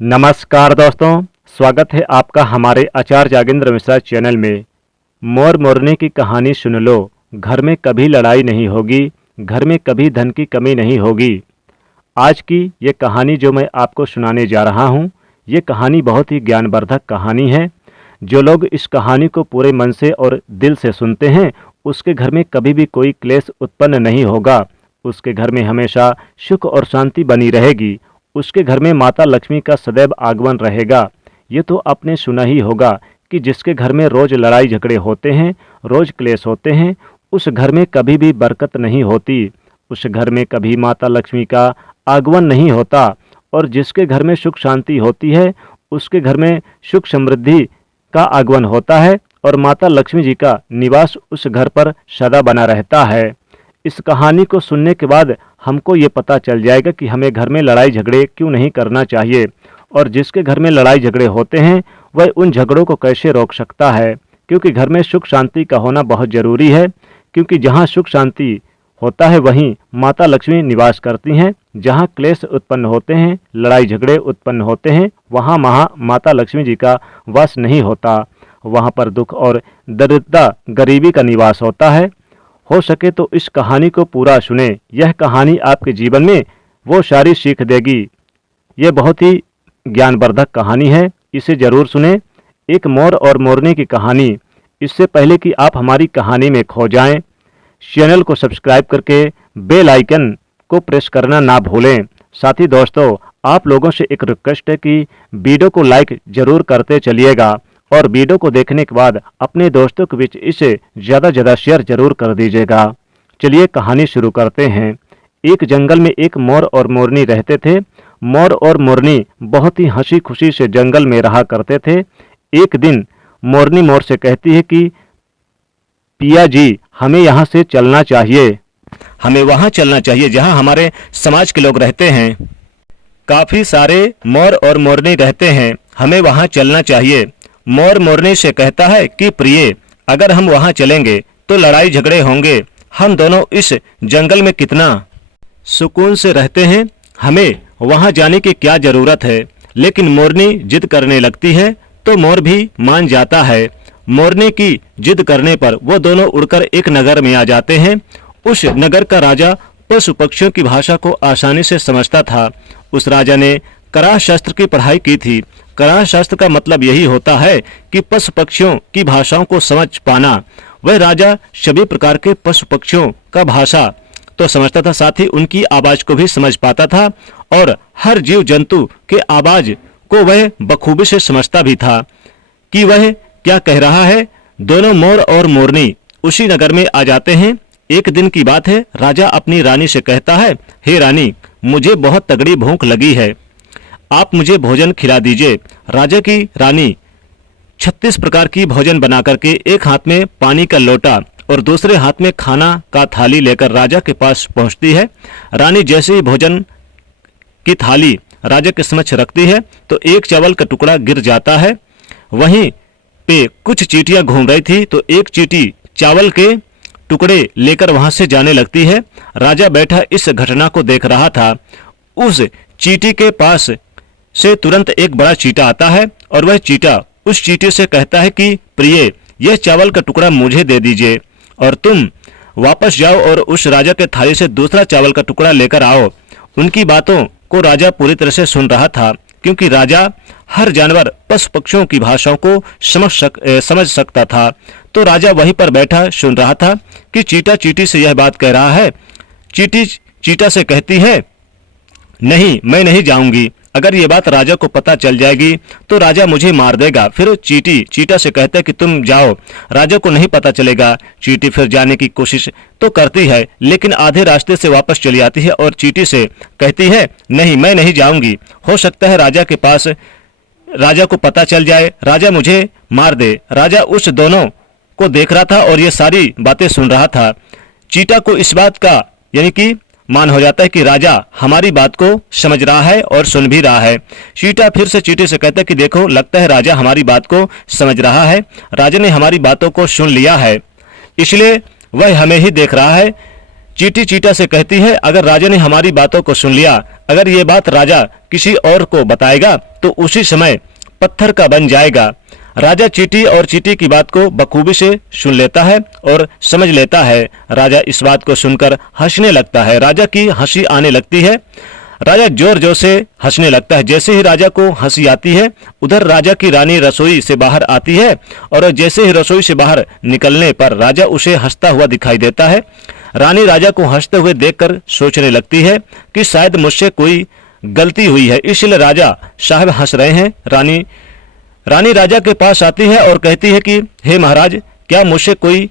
नमस्कार दोस्तों, स्वागत है आपका हमारे आचार्य जागेंद्र मिश्रा चैनल में। मोर मोरनी की कहानी सुन लो, घर में कभी लड़ाई नहीं होगी, घर में कभी धन की कमी नहीं होगी। आज की ये कहानी जो मैं आपको सुनाने जा रहा हूँ, ये कहानी बहुत ही ज्ञानवर्धक कहानी है। जो लोग इस कहानी को पूरे मन से और दिल से सुनते हैं, उसके घर में कभी भी कोई क्लेश उत्पन्न नहीं होगा। उसके घर में हमेशा सुख और शांति बनी रहेगी। उसके घर में माता लक्ष्मी का सदैव आगमन रहेगा। ये तो आपने सुना ही होगा कि जिसके घर में रोज लड़ाई झगड़े होते हैं, रोज क्लेश होते हैं, उस घर में कभी भी बरकत नहीं होती, उस घर में कभी माता लक्ष्मी का आगमन नहीं होता। और जिसके घर में सुख शांति होती है, उसके घर में सुख समृद्धि का आगमन होता है और माता लक्ष्मी जी का निवास उस घर पर सदा बना रहता है। इस कहानी को सुनने के बाद हमको ये पता चल जाएगा कि हमें घर में लड़ाई झगड़े क्यों नहीं करना चाहिए, और जिसके घर में लड़ाई झगड़े होते हैं वह उन झगड़ों को कैसे रोक सकता है। क्योंकि घर में सुख शांति का होना बहुत ज़रूरी है, क्योंकि जहाँ सुख शांति होता है वहीं माता लक्ष्मी निवास करती हैं। जहाँ क्लेश उत्पन्न होते हैं, लड़ाई झगड़े उत्पन्न होते हैं, वहाँ माता लक्ष्मी जी का वास नहीं होता। वहाँ पर दुख और दरिद्रता गरीबी का निवास होता है। हो सके तो इस कहानी को पूरा सुने। यह कहानी आपके जीवन में वो सारी सीख देगी। यह बहुत ही ज्ञानवर्धक कहानी है, इसे ज़रूर सुने। एक मोर और मोरनी की कहानी। इससे पहले कि आप हमारी कहानी में खो जाएं, चैनल को सब्सक्राइब करके बेल आइकन को प्रेस करना ना भूलें। साथ ही दोस्तों, आप लोगों से एक रिक्वेस्ट है कि वीडियो को लाइक ज़रूर करते चलिएगा और वीडियो को देखने के बाद अपने दोस्तों के बीच इसे ज़्यादा शेयर जरूर कर दीजिएगा। चलिए कहानी शुरू करते हैं। एक जंगल में एक मोर और मोरनी रहते थे। मोर और मोरनी बहुत ही हंसी खुशी से जंगल में रहा करते थे। एक दिन मोरनी मोर से कहती है कि पिया जी, हमें यहाँ से चलना चाहिए, हमें वहाँ चलना चाहिए जहाँ हमारे समाज के लोग रहते हैं। काफ़ी सारे मोर और मोरनी रहते हैं, हमें वहाँ चलना चाहिए। मोर मोरनी से कहता है कि प्रिय, अगर हम वहां चलेंगे तो लड़ाई झगड़े होंगे। हम दोनों इस जंगल में कितना सुकून से रहते हैं, हमें वहां जाने की क्या जरूरत है। लेकिन मोरनी जिद करने लगती है तो मोर भी मान जाता है। मोरनी की जिद करने पर वो दोनों उड़कर एक नगर में आ जाते हैं। उस नगर का राजा पशु पक्षियों की भाषा को आसानी से समझता था। उस राजा ने कराह शास्त्र की पढ़ाई की थी। कराह शास्त्र का मतलब यही होता है कि पशु पक्षियों की भाषाओं को समझ पाना। वह राजा सभी प्रकार के पशु पक्षियों का भाषा तो समझता था, साथ ही उनकी आवाज को भी समझ पाता था और हर जीव जंतु के आवाज को वह बखूबी से समझता भी था कि वह क्या कह रहा है। दोनों मोर और मोरनी उसी नगर में आ जाते हैं। एक दिन की बात है, राजा अपनी रानी से कहता है, हे रानी, मुझे बहुत तगड़ी भूख लगी है, आप मुझे भोजन खिला दीजिए। राजा की रानी 36 प्रकार की भोजन बना करके एक हाथ में पानी का लोटा और दूसरे हाथ में खाना का थाली लेकर राजा के पास पहुंचती है। रानी जैसे ही भोजन की थाली राजा के समक्ष रखती है तो एक चावल का टुकड़ा गिर जाता है। वहीं पे कुछ चींटियां घूम रही थी तो एक चींटी चावल के टुकड़े लेकर वहां से जाने लगती है। राजा बैठा इस घटना को देख रहा था। उस चींटी के पास से तुरंत एक बड़ा चींटा आता है और वह चींटा उस चींटी से कहता है कि प्रिय, यह चावल का टुकड़ा मुझे दे दीजिए और तुम वापस जाओ और उस राजा के थाली से दूसरा चावल का टुकड़ा लेकर आओ। उनकी बातों को राजा पूरी तरह से सुन रहा था, क्योंकि राजा हर जानवर पशु पक्षियों की भाषाओं को समझ सकता था। तो राजा वहीं पर बैठा सुन रहा था कि चींटा चींटी से यह बात कह रहा है। चींटी चींटा से कहती है, नहीं, मैं नहीं जाऊंगी। अगर ये बात राजा को पता चल जाएगी तो राजा मुझे मार देगा। फिर चींटी चींटा से कहता है कि तुम जाओ, राजा को नहीं पता चलेगा। चींटी फिर जाने की कोशिश तो करती है, लेकिन आधे रास्ते से वापस चली आती है और चींटी से कहती है, नहीं, मैं नहीं जाऊंगी। हो सकता है राजा को पता चल जाए, राजा मुझे मार दे। राजा उस दोनों को देख रहा था और ये सारी बातें सुन रहा था। चींटा को इस बात का यानी कि मान हो जाता है कि राजा हमारी बात को समझ रहा है और सुन भी रहा है। चींटा फिर से चींटी से कहता है कि देखो, लगता है राजा हमारी बात को समझ रहा है, राजा ने हमारी बातों को सुन लिया है, इसलिए वह हमें ही देख रहा है। चींटी चींटा से कहती है, अगर राजा ने हमारी बातों को सुन लिया, अगर ये बात राजा किसी और को बताएगा तो उसी समय पत्थर का बन जाएगा। राजा चींटी और चींटी की बात को बखूबी से सुन लेता है और समझ लेता है। राजा इस बात को सुनकर हंसने लगता है। राजा की हंसी आने लगती है। राजा जोर जोर से हंसने लगता है। जैसे ही राजा को हंसी आती है, उधर राजा की रानी रसोई से बाहर आती है और जैसे ही रसोई से बाहर निकलने पर राजा उसे हंसता हुआ दिखाई देता है। रानी राजा को हंसते हुए देखकर सोचने लगती है कि शायद मुझसे कोई गलती हुई है, इसलिए राजा साहब हंस रहे हैं। रानी राजा के पास आती है और कहती है कि हे महाराज, क्या मुझसे कोई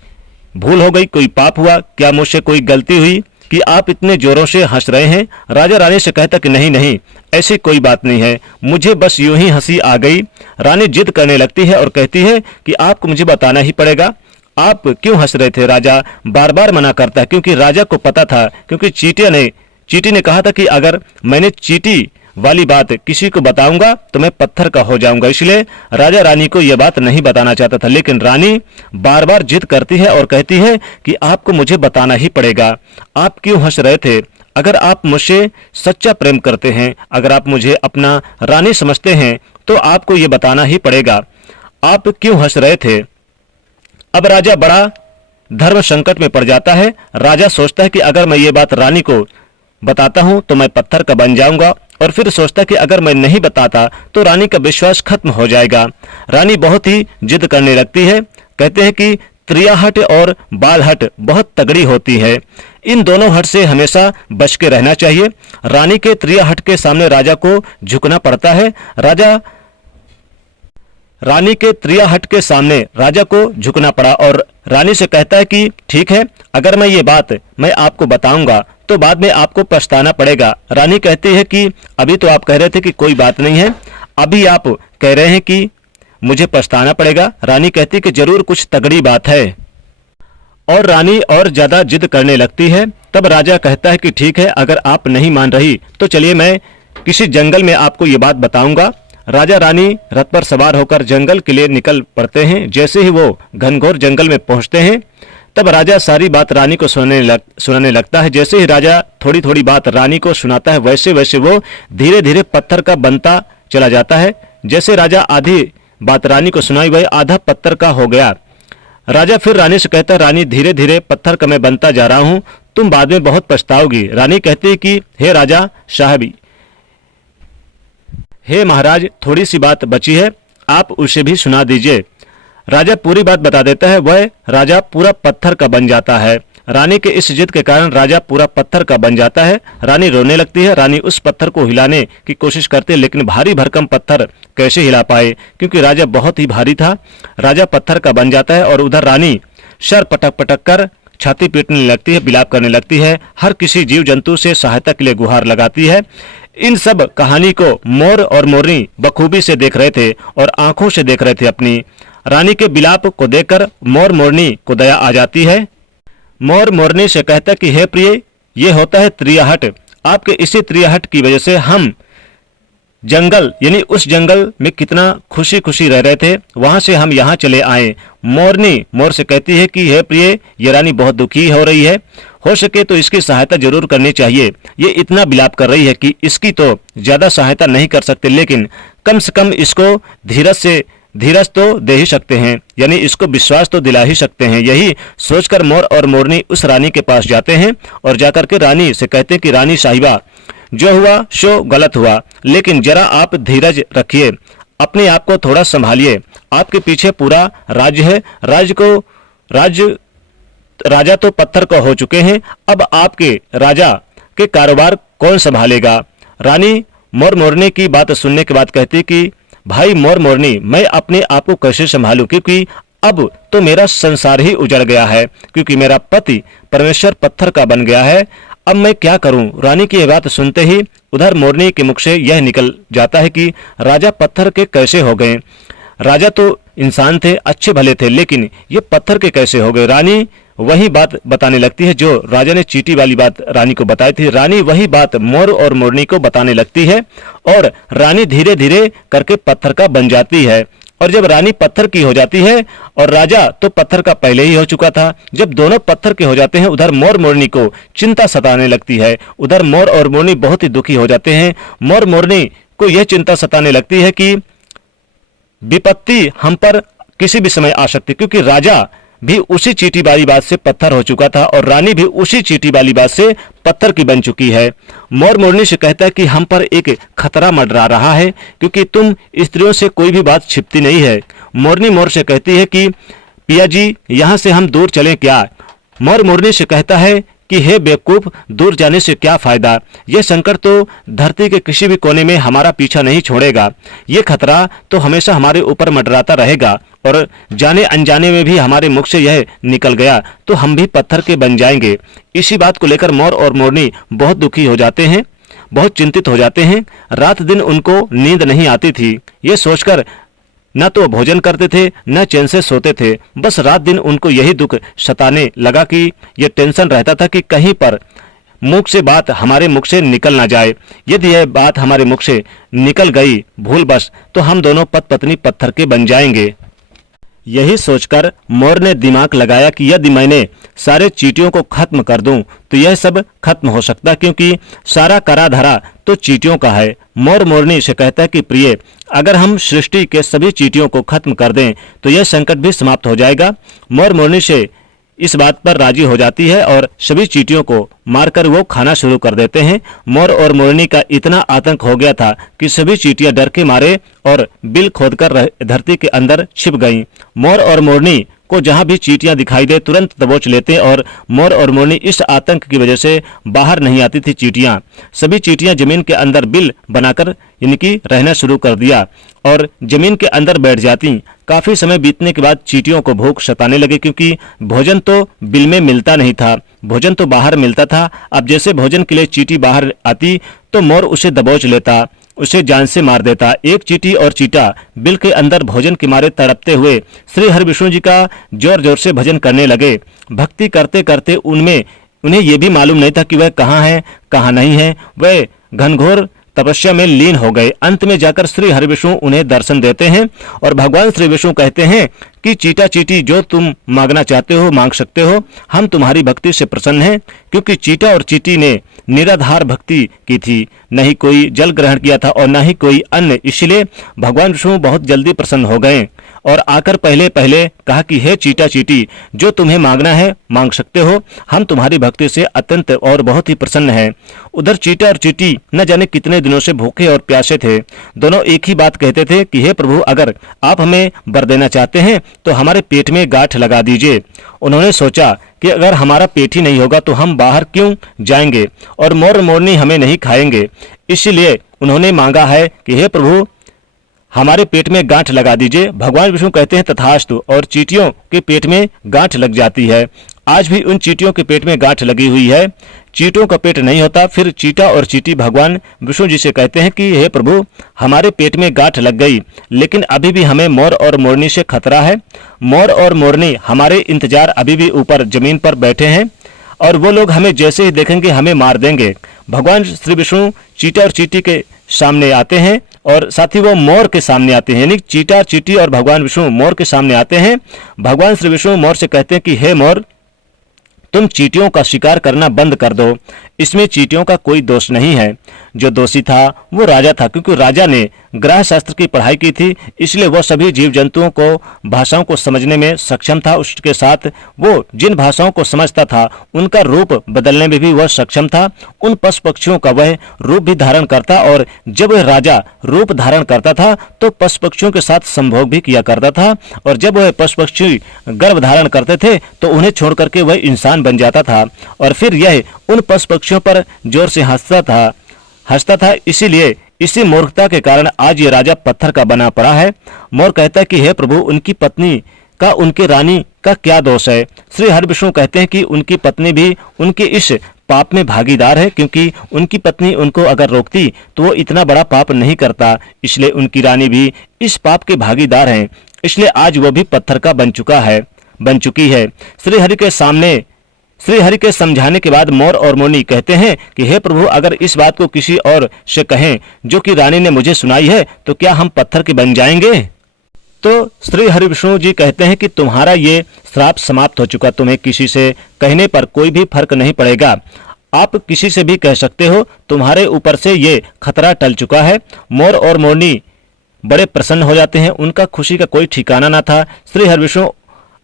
भूल हो गई, कोई पाप हुआ, क्या मुझसे कोई गलती हुई कि आप इतने जोरों से हंस रहे हैं? राजा रानी से कहता कि नहीं नहीं, ऐसी कोई बात नहीं है, मुझे बस यूं ही हंसी आ गई। रानी जिद करने लगती है और कहती है कि आपको मुझे बताना ही पड़ेगा, आप क्यों हंस रहे थे? राजा बार बार मना करता है, क्योंकि राजा को पता था, क्योंकि चींटी ने कहा था कि अगर मैंने चींटी वाली बात किसी को बताऊंगा तो मैं पत्थर का हो जाऊंगा, इसलिए राजा रानी को यह बात नहीं बताना चाहता था। लेकिन रानी बार बार जिद करती है और कहती है कि आपको मुझे बताना ही पड़ेगा, आप क्यों हंस रहे थे? अगर आप मुझसे सच्चा प्रेम करते हैं, अगर आप मुझे अपना रानी समझते हैं तो आपको ये बताना ही पड़ेगा, आप क्यों हंस रहे थे? अब राजा बड़ा धर्म संकट में पड़ जाता है। राजा सोचता है कि अगर मैं ये बात रानी को बताता हूं तो मैं पत्थर का बन जाऊंगा, और फिर सोचता कि अगर मैं नहीं बताता तो रानी का विश्वास खत्म हो जाएगा। रानी बहुत ही जिद करने लगती है। कहते हैं कि त्रियाहट और बालहट बहुत तगड़ी होती है, इन दोनों हट से हमेशा बच के रहना चाहिए। रानी के त्रियाहट के सामने राजा को झुकना पड़ता है। रानी के त्रियाहट के सामने राजा को झुकना पड़ा और रानी से कहता है कि ठीक है, अगर मैं ये बात मैं आपको बताऊंगा तो बाद में आपको पछताना पड़ेगा। रानी कहती है कि अभी तो आप कह रहे थे कि कोई बात नहीं है, अभी आप कह रहे हैं कि मुझे पछताना पड़ेगा। रानी कहती है कि जरूर कुछ तगड़ी बात है, और रानी और ज्यादा जिद करने लगती है। तब राजा कहता है कि ठीक है, अगर आप नहीं मान रही तो चलिए मैं किसी जंगल में आपको ये बात बताऊंगा। राजा रानी रथ पर सवार होकर जंगल के लिए निकल पड़ते हैं। जैसे ही वो घनघोर जंगल में पहुंचते हैं, तब राजा सारी बात रानी को सुनाने लगता है। जैसे ही राजा थोड़ी थोड़ी बात रानी को सुनाता है, वैसे वैसे वो धीरे धीरे पत्थर का बनता चला जाता है। जैसे राजा आधी बात रानी को सुनाई, वह आधा पत्थर का हो गया। राजा फिर रानी से कहता है, रानी धीरे धीरे पत्थर का मैं बनता जा रहा हूँ, तुम बाद में बहुत पछताओगी। रानी कहती है कि हे राजा साहब, हे महाराज, थोड़ी सी बात बची है, आप उसे भी सुना दीजिए। राजा पूरी बात बता देता है। वह राजा पूरा पत्थर का बन जाता है। रानी के इस जिद के कारण राजा पूरा पत्थर का बन जाता है। रानी रोने लगती है। रानी उस पत्थर को हिलाने की कोशिश करती है, लेकिन भारी भरकम पत्थर कैसे हिला पाए, क्योंकि राजा बहुत ही भारी था। राजा पत्थर का बन जाता है और उधर रानी सर पटक पटक कर छाती पीटने लगती है, विलाप करने लगती है, हर किसी जीव जंतु से सहायता के लिए गुहार लगाती है। इन सब कहानी को मोर और मोरनी बखूबी से देख रहे थे और आंखों से देख रहे थे। अपनी रानी के विलाप को देखकर मोर मोरनी को दया आ जाती है। मोर मोरनी से कहता कि हे प्रिय, ये होता है त्रियाहट, आपके इसी त्रियाहट की वजह से हम जंगल यानी उस जंगल में कितना खुशी खुशी रह रहे थे, वहां से हम यहाँ चले आए। मोरनी मोर से कहती है कि हे प्रिय, ये रानी बहुत दुखी हो रही है, हो सके तो इसकी सहायता जरूर करनी चाहिए। ये इतना विलाप कर रही है कि इसकी तो ज्यादा सहायता नहीं कर सकते, लेकिन कम से कम इसको धीरज तो दे ही सकते हैं, यानी इसको विश्वास तो दिला ही सकते हैं। यही सोचकर मोर और मोरनी उस रानी के पास जाते हैं और जाकर के रानी से कहते हैं कि रानी साहिबा, जो हुआ सो गलत हुआ, लेकिन जरा आप धीरज रखिए, अपने आप को थोड़ा संभालिए। आपके पीछे पूरा राज्य है, राजा तो पत्थर का हो चुके हैं, अब आपके राजा के कारोबार कौन संभालेगा? रानी मोर मोरनी की बात सुनने के बाद कहती कि भाई मोर मोरनी, मैं अपने आप को कैसे संभालूं, क्योंकि अब तो मेरा संसार ही उजड़ गया है, क्योंकि मेरा पति परमेश्वर पत्थर का बन गया है। अब मैं क्या करूं? रानी की यह बात सुनते ही उधर मोरनी के मुख से यह निकल जाता है कि राजा पत्थर के कैसे हो गए? राजा तो इंसान थे, अच्छे भले थे, लेकिन ये पत्थर के कैसे हो गए? रानी वही बात बताने लगती है जो राजा ने चींटी वाली बात रानी को बताई थी। रानी वही बात मोर और मोरनी को बताने लगती है और रानी धीरे धीरे करके पत्थर का बन जाती है और जब रानी पत्थर की हो जाती है और राजा तो पत्थर का पहले ही हो चुका था, जब दोनों पत्थर के हो जाते हैं, उधर मोर मोरनी को चिंता सताने लगती है। उधर मोर और मोरनी बहुत ही दुखी हो जाते हैं। मोर मोरनी को यह चिंता सताने लगती है कि विपत्ति हम पर किसी भी समय आ सकती, क्योंकि राजा भी उसी चींटी वाली बात से पत्थर हो चुका था और रानी भी उसी चींटी वाली बात से पत्थर की बन चुकी है। मोर मोरनी से कहता है कि हम पर एक खतरा मंडरा रहा है, क्योंकि तुम स्त्रियों से कोई भी बात छिपती नहीं है। मोरनी मोर से कहती है कि पिया जी, यहाँ से हम दूर चलें क्या? मोर मोरनी से कहता है कि हे बेवकूफ, दूर जाने से क्या फायदा? यह संकट तो धरती के किसी भी कोने में हमारा पीछा नहीं छोड़ेगा। ये खतरा तो हमेशा हमारे ऊपर मंडराता रहेगा और जाने अनजाने में भी हमारे मुख से यह निकल गया तो हम भी पत्थर के बन जाएंगे। इसी बात को लेकर मोर और मोरनी बहुत दुखी हो जाते हैं, बहुत चिंतित हो जाते हैं। रात दिन उनको नींद नहीं आती थी। ये सोचकर न तो भोजन करते थे न चैन से सोते थे। बस रात दिन उनको यही दुख सताने लगा कि यह टेंशन रहता था कि कहीं पर मुख से बात हमारे मुख से निकल ना जाए। यदि यह बात हमारे मुख से निकल गई भूलवश तो हम दोनों पति पत्नी पत्थर के बन जाएंगे। यही सोचकर मोर ने दिमाग लगाया कि यदि मैंने सारे चींटियों को खत्म कर दूं तो यह सब खत्म हो सकता, क्योंकि सारा करा धरा तो चींटियों का है। मोर मोरनी से कहता है कि प्रिय, अगर हम सृष्टि के सभी चींटियों को खत्म कर दें तो यह संकट भी समाप्त हो जाएगा। मोर मोरनी से इस बात पर राजी हो जाती है और सभी चींटियों को मारकर वो खाना शुरू कर देते हैं। मोर और मोरनी का इतना आतंक हो गया था कि सभी चींटियां डर के मारे और बिल खोदकर धरती के अंदर छिप गईं। मोर और मोरनी को जहां भी चींटियां दिखाई दे तुरंत दबोच लेते और मोर और मोरनी इस आतंक की वजह से बाहर नहीं आती थी। चींटियां सभी चींटियां जमीन के अंदर बिल बनाकर इनकी रहना शुरू कर दिया और जमीन के अंदर बैठ जाती। काफी समय बीतने के बाद चींटियों को भूख सताने लगे, क्योंकि भोजन तो बिल में मिलता नहीं था, भोजन तो बाहर मिलता था। अब जैसे भोजन के लिए चींटी बाहर आती तो मोर उसे दबोच लेता, उसे जान से मार देता। एक चींटी और चीटा बिल के अंदर भोजन के मारे तड़पते हुए श्री हरिविष्णु जी का जोर जोर से भजन करने लगे। भक्ति करते करते उन्हें यह भी मालूम नहीं था कि वह कहाँ है कहाँ नहीं है। वह घनघोर तपस्या में लीन हो गए। अंत में जाकर श्री हरिविष्णु उन्हें दर्शन देते हैं और भगवान श्री विष्णु कहते हैं कि चीटा चीटी, जो तुम मांगना चाहते हो मांग सकते हो, हम तुम्हारी भक्ति से प्रसन्न हैं। क्योंकि चीटा और चीटी ने निराधार भक्ति की थी, नहीं कोई जल ग्रहण किया था और न ही कोई अन्न, इसलिए भगवान विष्णु बहुत जल्दी प्रसन्न हो गए और आकर पहले पहले कहा कि हे चीटा चीटी, जो तुम्हें मांगना है मांग सकते हो, हम तुम्हारी भक्ति से अत्यंत और बहुत ही प्रसन्न हैं। उधर चीटा और चीटी न जाने कितने दिनों से भूखे और प्यासे थे। दोनों एक ही बात कहते थे कि हे प्रभु, अगर आप हमें वर देना चाहते हैं तो हमारे पेट में गांठ लगा दीजिए। उन्होंने सोचा कि अगर हमारा पेट ही नहीं होगा तो हम बाहर क्यों जाएंगे और मोर मोरनी हमें नहीं खाएंगे। इसलिए उन्होंने मांगा है कि हे प्रभु, हमारे पेट में गांठ लगा दीजिए। भगवान विष्णु कहते हैं तथास्तु, और चींटियों के पेट में गांठ लग जाती है। आज भी उन चींटियों के पेट में गांठ लगी हुई है। चींटियों का पेट नहीं होता। फिर चीटा और चींटी भगवान विष्णु जी से कहते हैं कि हे प्रभु, हमारे पेट में गांठ लग गई, लेकिन अभी भी हमें मोर और मोरनी से खतरा है। मोर और मोरनी हमारे इंतजार अभी भी ऊपर जमीन पर बैठे हैं और वो लोग हमें जैसे ही देखेंगे हमें मार देंगे। भगवान श्री विष्णु चीटा और चींटी के सामने आते हैं और साथ ही वो मोर के सामने आते हैं, यानी चीटा चींटी और भगवान विष्णु मोर के सामने आते हैं। भगवान श्री विष्णु मोर से कहते हैं कि हे मोर, तुम चींटियों का शिकार करना बंद कर दो। इसमें चींटियों का कोई दोष नहीं है। जो दोषी था वो राजा था, क्योंकि राजा ने ग्रह शास्त्र की पढ़ाई की थी, इसलिए वह सभी जीव जंतुओं को भाषाओं को समझने में सक्षम था। उसके साथ वो जिन भाषाओं को समझता था उनका रूप बदलने में भी वह सक्षम था। उन पशु पक्षियों का वह रूप भी धारण करता और जब वह राजा रूप धारण करता था तो पशु पक्षियों के साथ संभोग भी किया करता था, और जब वह पशु पक्षी गर्भ धारण करते थे तो उन्हें छोड़ करके वह इंसान बन जाता था और फिर यह उन पशु पक्षियों पर जोर से हंसता था। इसीलिए इसी मूर्खता के कारण आज ये राजा पत्थर का बना पड़ा है। मोर कहता है कि हे प्रभु, उनकी पत्नी का उनके रानी का क्या दोष है? श्री हरिविष्णु कहते हैं कि उनकी पत्नी भी उनके इस पाप में भागीदार है, क्योंकि उनकी पत्नी उनको अगर रोकती तो वो इतना बड़ा पाप नहीं करता, इसलिए उनकी रानी भी इस पाप के भागीदार हैं। इसलिए आज वो भी पत्थर का बन चुकी है। श्री हरि के समझाने के बाद मोर और मोरनी कहते हैं कि हे प्रभु, अगर इस बात को किसी और से कहें जो कि रानी ने मुझे सुनाई है तो क्या हम पत्थर के बन जाएंगे? तो श्री हरिविष्णु जी कहते हैं कि तुम्हारा ये श्राप समाप्त हो चुका, तुम्हें किसी से कहने पर कोई भी फर्क नहीं पड़ेगा। आप किसी से भी कह सकते हो, तुम्हारे ऊपर से ये खतरा टल चुका है। मोर और मोरनी बड़े प्रसन्न हो जाते हैं, उनका खुशी का कोई ठिकाना ना था। श्री हरिविष्णु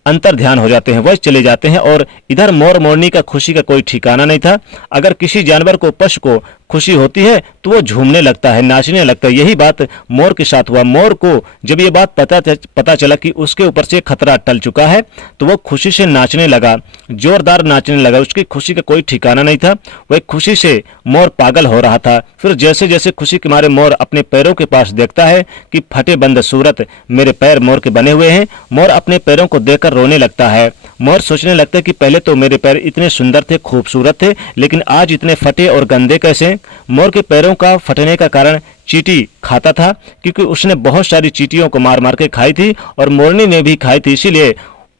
अंतर ध्यान हो जाते हैं, वह चले जाते हैं और इधर मोर मोरनी का खुशी का कोई ठिकाना नहीं था। अगर किसी जानवर को, पशु को खुशी होती है तो वो झूमने लगता है, नाचने लगता है। यही बात मोर के साथ हुआ। मोर को जब ये बात पता चला कि उसके ऊपर से खतरा टल चुका है तो वो खुशी से नाचने लगा, जोरदार नाचने लगा। उसकी खुशी का कोई ठिकाना नहीं था, वह खुशी से मोर पागल हो रहा था। फिर जैसे जैसे खुशी के मारे मोर अपने पैरों के पास देखता है कि फटे बंद सूरत, मेरे पैर मोर के बने हुए हैं, मोर अपने पैरों को देखकर रोने लगता है। मोर सोचने लगता है कि पहले तो मेरे पैर इतने सुंदर थे, खूबसूरत थे, लेकिन आज इतने फटे और गंदे कैसे। मोर के पैरों का फटने का कारण चींटी खाता था, क्योंकि उसने बहुत सारी चींटियों को मार मार के खाई थी और मोरनी ने भी खाई थी, इसीलिए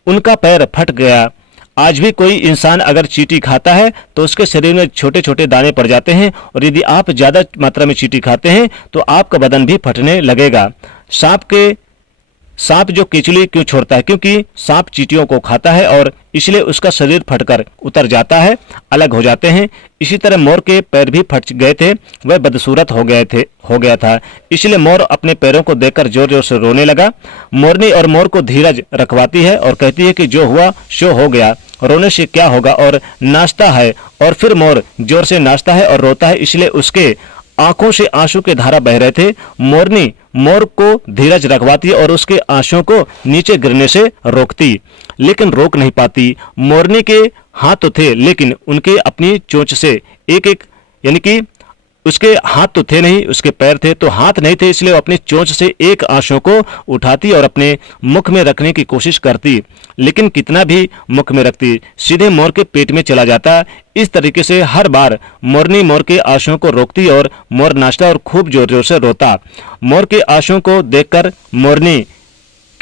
उनका पैर फट गया। आज भी कोई इंसान अगर चींटी खाता है तो उसके शरीर में छोटे छोटे दाने पड़ जाते हैं, और यदि आप ज्यादा मात्रा में चींटी खाते हैं तो आपका बदन भी फटने लगेगा। सांप जो केचुली क्यों छोड़ता है? क्योंकि सांप चींटियों को खाता है और इसलिए उसका शरीर फटकर उतर जाता है, अलग हो जाते हैं। इसी तरह मोर के पैर भी फट गए थे, वह बदसूरत हो गया था, इसलिए मोर अपने पैरों को देखकर जोर जोर से रोने लगा। मोरनी और मोर को धीरज रखवाती है और कहती है कि जो हुआ सो हो गया, रोने से क्या होगा, और नाचता है। और फिर मोर जोर से नाचता है और रोता है, इसलिए उसके आंखों से आंसू के धारा बह रहे थे। मोरनी मोर को धीरज रखवाती और उसके आंसुओं को नीचे गिरने से रोकती, लेकिन रोक नहीं पाती। मोरनी के हाथ तो थे, लेकिन उनके अपनी चोंच से एक एक, यानी कि उसके हाथ तो थे नहीं, उसके पैर थे तो हाथ नहीं थे, इसलिए वो अपनी चोंच से एक आंसू को उठाती और अपने मुख में रखने की कोशिश करती, लेकिन कितना भी मुख में रखती सीधे मोर के पेट में चला जाता। इस तरीके से हर बार मोरनी मोर के आंसुओं को रोकती और मोर नाचता और खूब जोर जोर से रोता। मोर के आंसुओं को देखकर, मोरनी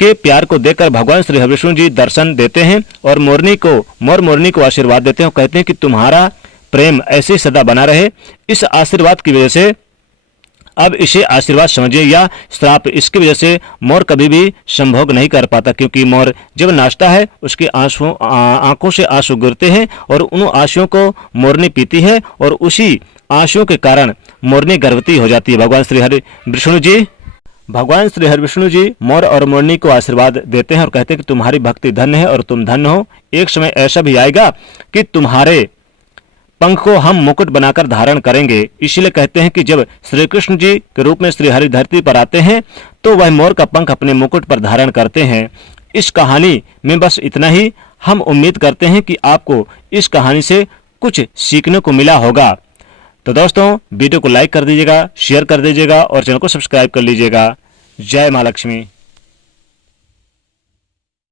के प्यार को देखकर भगवान श्री हरिविष्णु जी दर्शन देते हैं और मोर मोरनी को आशीर्वाद देते हैं और कहते हैं कि तुम्हारा प्रेम ऐसे सदा बना रहे। इस आशीर्वाद की वजह से, अब इसे आशीर्वाद समझिए या श्राप, इसकी वजह से मोर कभी भी संभोग नहीं कर पाता, क्योंकि मोर जब नाचता है उसके आंखों से आंसू गिरते हैं और उन आंसुओं को मोरनी पीती है और उसी आंसुओं के कारण मोरनी गर्भवती हो जाती है। भगवान श्री हरिविष्णु जी मोर और मोरनी को आशीर्वाद देते हैं और कहते हैं कि तुम्हारी भक्ति धन्य है और तुम धन्य हो। एक समय ऐसा भी आएगा कि तुम्हारे पंख को हम मुकुट बनाकर धारण करेंगे। इसलिए कहते हैं कि जब श्री कृष्ण जी के रूप में श्री हरि धरती पर आते हैं तो वह मोर का पंख अपने मुकुट पर धारण करते हैं। इस कहानी में बस इतना ही। हम उम्मीद करते हैं कि आपको इस कहानी से कुछ सीखने को मिला होगा। तो दोस्तों, वीडियो को लाइक कर दीजिएगा, शेयर कर दीजिएगा और चैनल को सब्सक्राइब कर लीजिएगा। जय माँ लक्ष्मी।